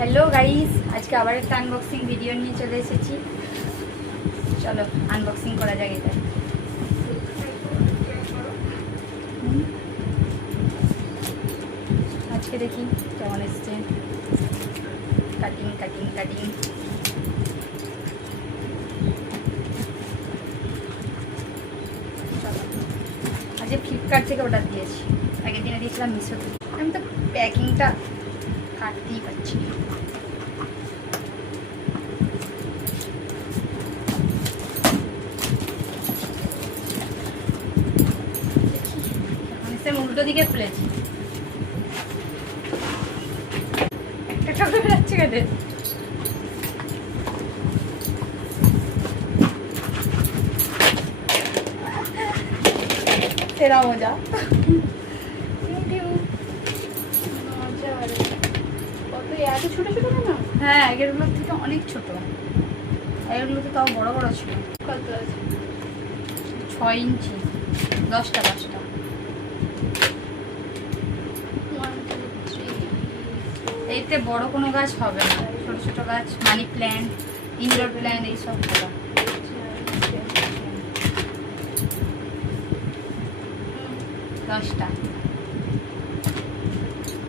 Hello guys, আজকে আবার একটা আনবক্সিং ভিডিও নিয়ে চলে এসেছি। চলো আনবক্সিং করা যাক এটা। আজকে দেখি কেমন এসছে। Cutting cutting cutting. আজকে ফ্লিপকার্ট থেকে অর্ডার দিয়েছি, আগের দিনে দিয়েছিলাম মিশো থেকে। আমি তো প্যাকিংটা কাটতেই পারছি। উল্টো দিকে খুলেছি, একটা ঠকে যাচ্ছে কেটে। সেরা মজা। কত এত ছোট ছোট কেন? হ্যাঁ, আগেরগুলোর থেকে অনেক ছোট। আগেরগুলোতে তাও বড় বড় ছিল। কত আছে? 6 ইঞ্চি, 10টা। এতে বড় কোনো গাছ হবে না, ছোট ছোট গাছ, মানি প্ল্যান্ট, ইনডোর প্ল্যান্ট, এইসব ভালো। 10টা।